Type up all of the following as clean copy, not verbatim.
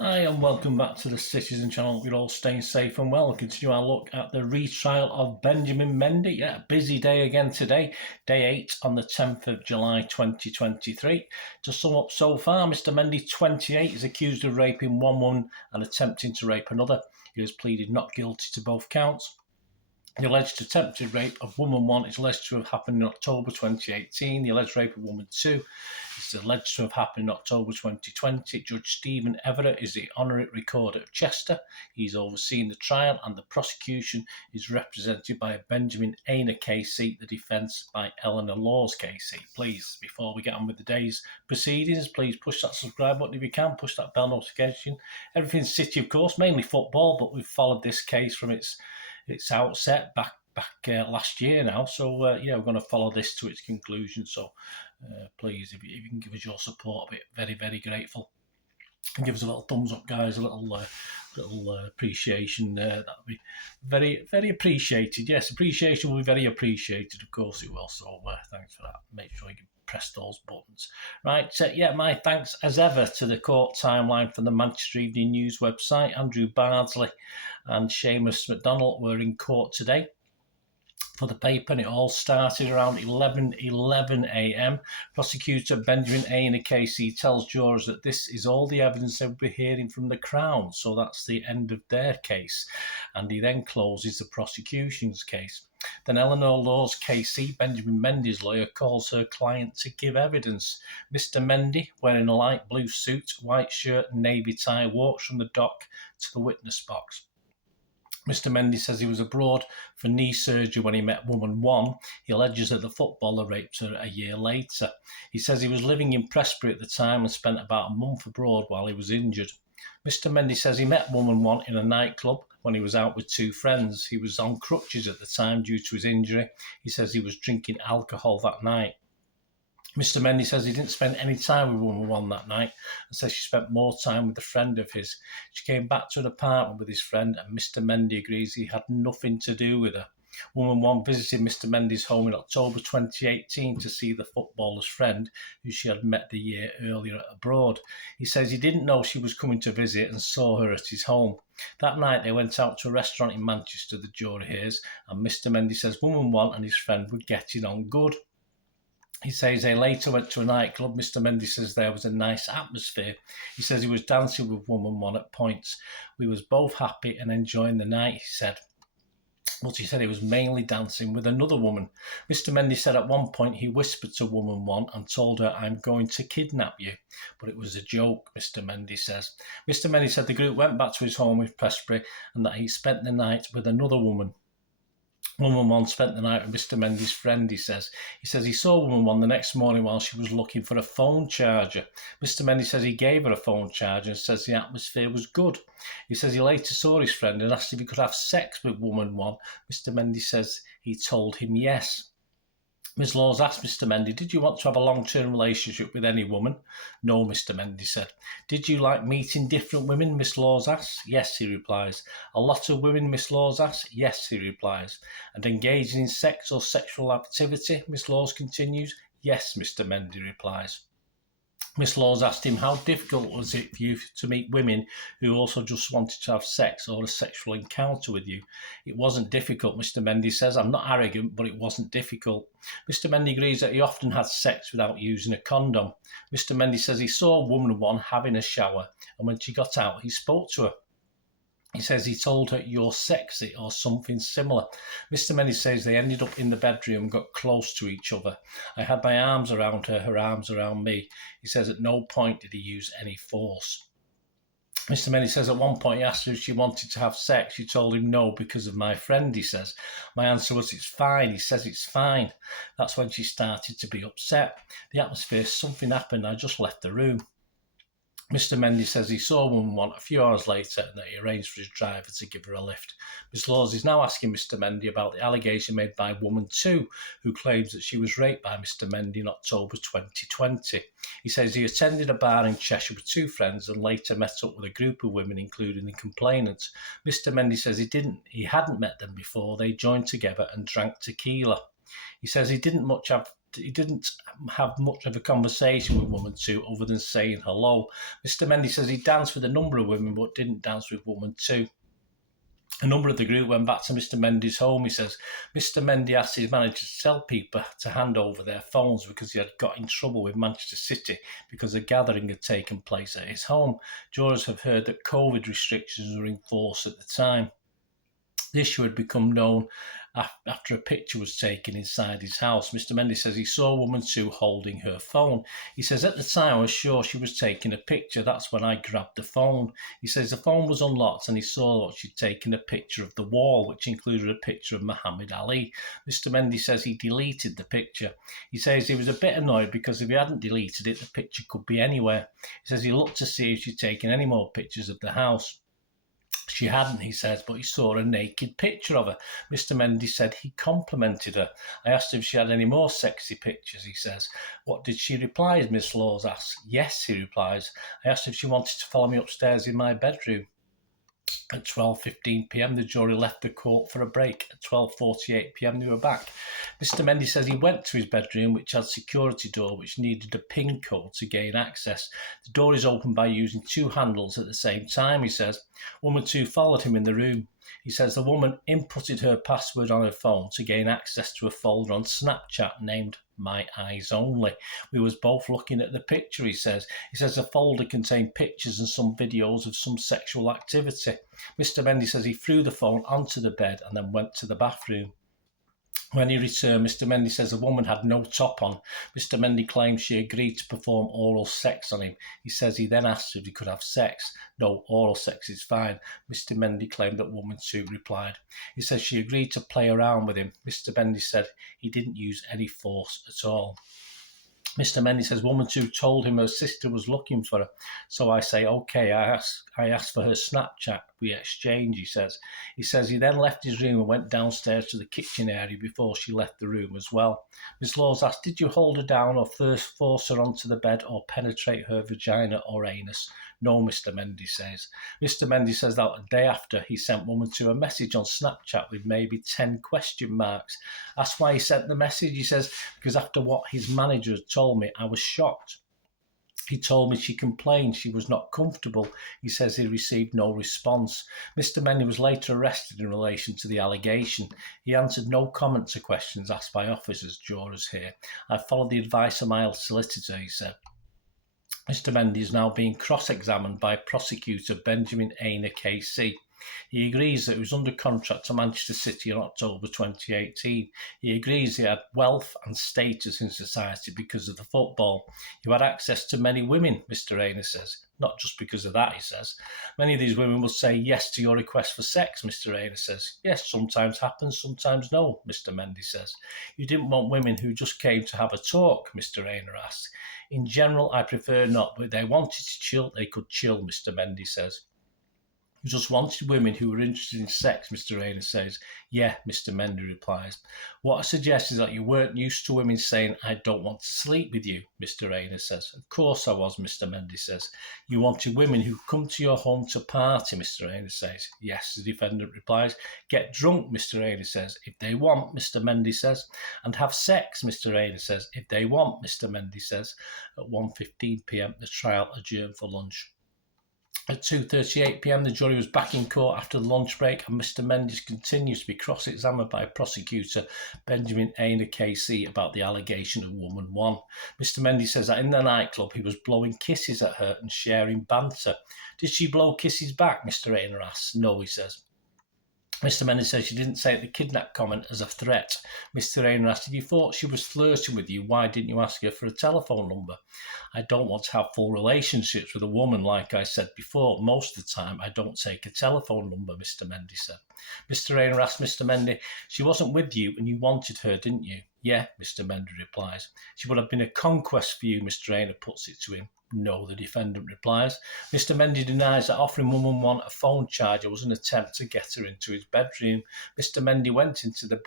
Hi and welcome back to the Citizen channel. We're all staying safe and well. We'll continue our look at the retrial of Benjamin Mendy. Yeah, busy day again today. Day 8 on the 10th of July 2023. To sum up so far, Mr. Mendy, 28, is accused of raping one woman and attempting to rape another. He has pleaded not guilty to both counts. The alleged attempted rape of woman 1 is alleged to have happened in October 2018. The alleged rape of woman 2 is alleged to have happened in October 2020. Judge Stephen Everett is the honorary recorder of Chester. He's overseeing the trial, and the prosecution is represented by Benjamin Aina KC, the defence by Eleanor Laws KC. Please, before we get on with the day's proceedings, please push that subscribe button if you can, push that bell notification. Everything's City, of course, mainly football, but we've followed this case from its outset back last year now. So, we're going to follow this to its conclusion. So, please, if you can give us your support, I'll be very, very grateful. And give us a little thumbs up, guys, a little appreciation. That would be very, very appreciated. Yes, appreciation will be very appreciated. Of course it will. So, thanks for that. Make sure you can press those buttons. Right, my thanks as ever to the court timeline from the Manchester Evening News website. Andrew Bardsley and Seamus McDonald were in court today for the paper, and it all started around 11 a.m. Prosecutor Benjamin Aina KC tells jurors that this is all the evidence they'll be hearing from the Crown, so that's the end of their case, and he then closes the prosecution's case. Then Eleanor Laws KC, Benjamin Mendy's lawyer, calls her client to give evidence. Mr. Mendy, wearing a light blue suit, white shirt and navy tie, walks from the dock to the witness box. Mr. Mendy says he was abroad for knee surgery when he met woman 1. He alleges that the footballer raped her a year later. He says he was living in Prestbury at the time and spent about a month abroad while he was injured. Mr. Mendy says he met woman 1 in a nightclub when he was out with 2 friends. He was on crutches at the time due to his injury. He says he was drinking alcohol that night. Mr. Mendy says he didn't spend any time with woman 1 that night and says she spent more time with a friend of his. She came back to an apartment with his friend, and Mr. Mendy agrees he had nothing to do with her. Woman 1 visited Mr. Mendy's home in October 2018 to see the footballer's friend, who she had met the year earlier abroad. He says he didn't know she was coming to visit and saw her at his home. That night they went out to a restaurant in Manchester, the jury hears, and Mr. Mendy says woman 1 and his friend were getting on good. He says they later went to a nightclub. Mr. Mendy says there was a nice atmosphere. He says he was dancing with woman 1 at points. We was both happy and enjoying the night, he said. But he said he was mainly dancing with another woman. Mr. Mendy said at one point he whispered to woman 1 and told her, "I'm going to kidnap you." But it was a joke, Mr. Mendy says. Mr. Mendy said the group went back to his home in Prestbury and that he spent the night with another woman. Woman 1 spent the night with Mr. Mendy's friend, he says. He says he saw woman 1 the next morning while she was looking for a phone charger. Mr. Mendy says he gave her a phone charger and says the atmosphere was good. He says he later saw his friend and asked if he could have sex with woman 1. Mr. Mendy says he told him yes. Ms. Laws asked Mr. Mendy, "Did you want to have a long-term relationship with any woman?" "No," Mr. Mendy said. "Did you like meeting different women?" Ms. Laws asks. "Yes," he replies. "A lot of women?" Ms. Laws asks. "Yes," he replies. "And engaging in sex or sexual activity?" Ms. Laws continues. "Yes," Mr. Mendy replies. Miss Laws asked him, how difficult was it for you to meet women who also just wanted to have sex or a sexual encounter with you? "It wasn't difficult," Mr. Mendy says. "I'm not arrogant, but it wasn't difficult." Mr. Mendy agrees that he often had sex without using a condom. Mr. Mendy says he saw woman 1 having a shower, and when she got out, he spoke to her. He says he told her, "You're sexy," or something similar. Mr. Mendy says they ended up in the bedroom and got close to each other. "I had my arms around her, her arms around me." He says at no point did he use any force. Mr. Mendy says at one point he asked her if she wanted to have sex. She told him no because of my friend, he says. "My answer was it's fine." He says it's fine. That's when she started to be upset. The atmosphere, something happened. I just left the room. Mr. Mendy says he saw woman 1 a few hours later and that he arranged for his driver to give her a lift. Ms. Laws is now asking Mr. Mendy about the allegation made by woman 2, who claims that she was raped by Mr. Mendy in October 2020. He says he attended a bar in Cheshire with 2 friends and later met up with a group of women, including the complainant. Mr. Mendy says he hadn't met them before. They joined together and drank tequila. He says he didn't much have he didn't have much of a conversation with woman 2 other than saying hello. Mr. Mendy says he danced with a number of women but didn't dance with woman 2. A number of the group went back to Mr. Mendy's home. He says Mr. Mendy asked his manager to tell people to hand over their phones because he had got in trouble with Manchester City because a gathering had taken place at his home. Jurors have heard that COVID restrictions were in force at the time. The issue had become known after a picture was taken inside his house. Mr. Mendy says he saw woman 2 holding her phone. He says, at the time I was sure she was taking a picture. That's when I grabbed the phone. He says the phone was unlocked and he saw that she'd taken a picture of the wall, which included a picture of Muhammad Ali. Mr. Mendy says he deleted the picture. He says he was a bit annoyed because if he hadn't deleted it, the picture could be anywhere. He says he looked to see if she'd taken any more pictures of the house. She hadn't, he says, but he saw a naked picture of her. Mr. Mendy said he complimented her. I asked if she had any more sexy pictures, he says. What did she reply, Miss Laws asks. Yes, he replies. I asked if she wanted to follow me upstairs in my bedroom. At 12:15pm, the jury left the court for a break. At 12:48pm, they were back. Mr. Mendy says he went to his bedroom, which had a security door, which needed a PIN code to gain access. The door is opened by using 2 handles at the same time, he says. Woman 2 followed him in the room. He says the woman inputted her password on her phone to gain access to a folder on Snapchat named My Eyes Only. We was both looking at the picture, he says. He says the folder contained pictures and some videos of some sexual activity. Mr. Mendy says he threw the phone onto the bed and then went to the bathroom. When he returned, Mr. Mendy says the woman had no top on. Mr. Mendy claims she agreed to perform oral sex on him. He says he then asked if he could have sex. No, oral sex is fine. Mr. Mendy claimed that woman 2 replied. He says she agreed to play around with him. Mr. Mendy said he didn't use any force at all. Mr. Mendy says woman 2 told him her sister was looking for her. So I say, okay, I asked for her Snapchat. We exchange, he says. He says he then left his room and went downstairs to the kitchen area before she left the room as well. Miss Laws asked, did you hold her down or first force her onto the bed or penetrate her vagina or anus? No, Mr. Mendy says. Mr. Mendy says that a day after, he sent woman 2 a message on Snapchat with maybe 10 question marks. That's why he sent the message, he says, because after what his manager had told me, I was shocked. He told me she complained she was not comfortable. He says he received no response. Mr. Mendy was later arrested in relation to the allegation. He answered no comment to questions asked by officers, jurors here. I followed the advice of my solicitor, he said. Mr. Mendy is now being cross-examined by prosecutor Benjamin Aina KC. He agrees that he was under contract to Manchester City in October 2018. He agrees he had wealth and status in society because of the football. You had access to many women, Mr. Aina says. Not just because of that, he says. Many of these women will say yes to your request for sex, Mr. Aina says. Yes, sometimes happens, sometimes no, Mr. Mendy says. You didn't want women who just came to have a talk, Mr. Aina asks. In general, I prefer not, but if they wanted to chill, they could chill, Mr. Mendy says. You just wanted women who were interested in sex, Mr. Aina says. Yeah, Mr. Mendy replies. What I suggest is that you weren't used to women saying, I don't want to sleep with you, Mr. Aina says. Of course I was, Mr. Mendy says. You wanted women who come to your home to party, Mr. Aina says. Yes, the defendant replies. Get drunk, Mr. Aina says. If they want, Mr. Mendy says. And have sex, Mr. Aina says. If they want, Mr. Mendy says. At 1:15pm, the trial adjourned for lunch. At 2:38pm, the jury was back in court after the lunch break, and Mr. Mendy continues to be cross-examined by prosecutor Benjamin Aina KC about the allegation of woman 1. Mr. Mendy says that in the nightclub he was blowing kisses at her and sharing banter. Did she blow kisses back, Mr. Aina asks. No, he says. Mr. Mendy says she didn't say the kidnap comment as a threat. Mr. Aina asked, if you thought she was flirting with you, why didn't you ask her for a telephone number? I don't want to have full relationships with a woman, like I said before. Most of the time, I don't take a telephone number, Mr. Mendy said. Mr. Aina asked Mr. Mendy, she wasn't with you and you wanted her, didn't you? Yeah, Mr. Mendy replies. She would have been a conquest for you, Mr. Aina puts it to him. No, the defendant replies. Mr. Mendy denies that offering woman 1 a phone charger was an attempt to get her into his bedroom. Mr. Mendy went into the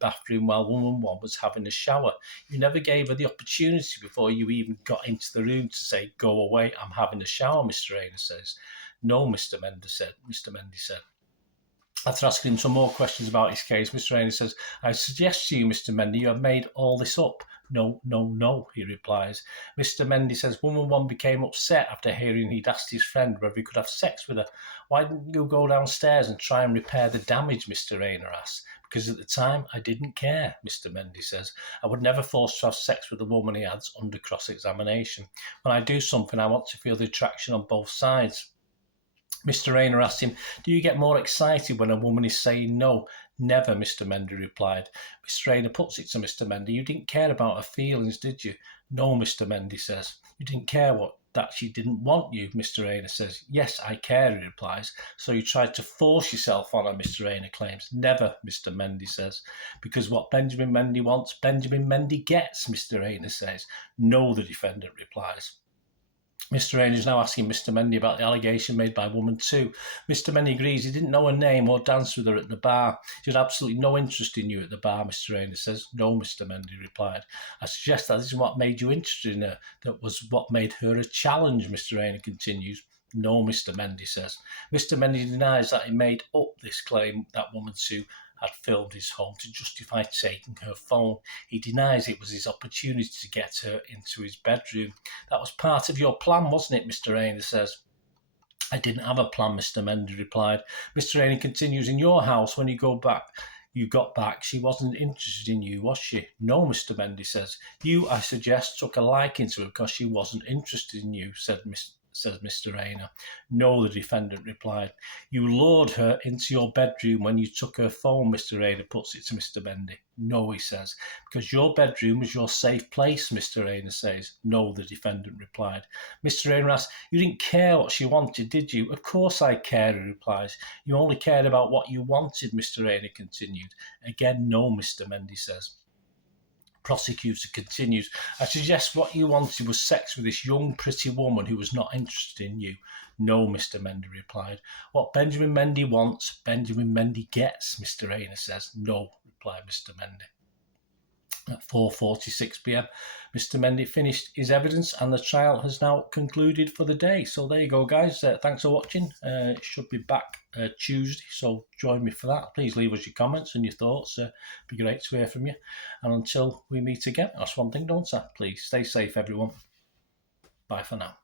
bathroom while woman 1 was having a shower. You never gave her the opportunity before you even got into the room to say, go away, I'm having a shower, Mr. Aina says. No, Mr. Mendy said. After asking him some more questions about his case, Mr. Rayner says, "I suggest to you, Mr. Mendy, you have made all this up." "No, no, no," he replies. Mr. Mendy says, "Woman one became upset after hearing he'd asked his friend whether he could have sex with her. Why didn't you go downstairs and try and repair the damage?" Mr. Rayner asks. "Because at the time I didn't care," Mr. Mendy says. "I would never force to have sex with a woman," he adds under cross-examination. "When I do something, I want to feel the attraction on both sides." Mr. Rayner asked him, "Do you get more excited when a woman is saying no?" "Never," Mr. Mendy replied. Mr. Rayner puts it to Mr. Mendy, "You didn't care about her feelings, did you?" "No," Mr. Mendy says. "You didn't care that she didn't want you?" Mr. Rayner says. "Yes, I care," he replies. "So you tried to force yourself on her," Mr. Rayner claims. "Never," Mr. Mendy says. "Because what Benjamin Mendy wants, Benjamin Mendy gets," Mr. Rayner says. "No," the defendant replies. Mr. Rayner is now asking Mr. Mendy about the allegation made by woman two. Mr. Mendy agrees he didn't know her name or dance with her at the bar. "She had absolutely no interest in you at the bar," Mr. Rayner says. "No," Mr. Mendy replied. "I suggest that isn't what made you interested in her. That was what made her a challenge," Mr. Rayner continues. "No," Mr. Mendy says. Mr. Mendy denies that he made up this claim that woman two had filmed his home to justify taking her phone. He denies it was his opportunity to get her into his bedroom. "That was part of your plan, wasn't it?" Mr. Rayner says. "I didn't have a plan," Mr. Mendy replied. Mr. Rayner continues, "In your house, when you got back, she wasn't interested in you, was she?" "No," Mr. Mendy says. "You, I suggest, took a liking to her because she wasn't interested in you," says Mr. Rayner. "No," the defendant replied. "You lured her into your bedroom when you took her phone," Mr. Rayner puts it to Mr. Mendy. "No," he says. "Because your bedroom was your safe place," Mr. Rayner says. "No," the defendant replied. Mr. Rayner asks, "You didn't care what she wanted, did you?" "Of course I care," he replies. "You only cared about what you wanted," Mr. Rayner continued. Again, "No," Mr. Mendy says. Prosecutor continues, "I suggest what you wanted was sex with this young, pretty woman who was not interested in you." "No," Mr. Mendy replied. "What Benjamin Mendy wants, Benjamin Mendy gets," Mr. Rayner says. "No," replied Mr. Mendy. At 4:46 p.m, Mr. Mendy finished his evidence and the trial has now concluded for the day. So there you go, guys. Thanks for watching. It should be back Tuesday, so join me for that. Please leave us your comments and your thoughts. It'd be great to hear from you. And until we meet again, that's one thing, don't I? Please stay safe, everyone. Bye for now.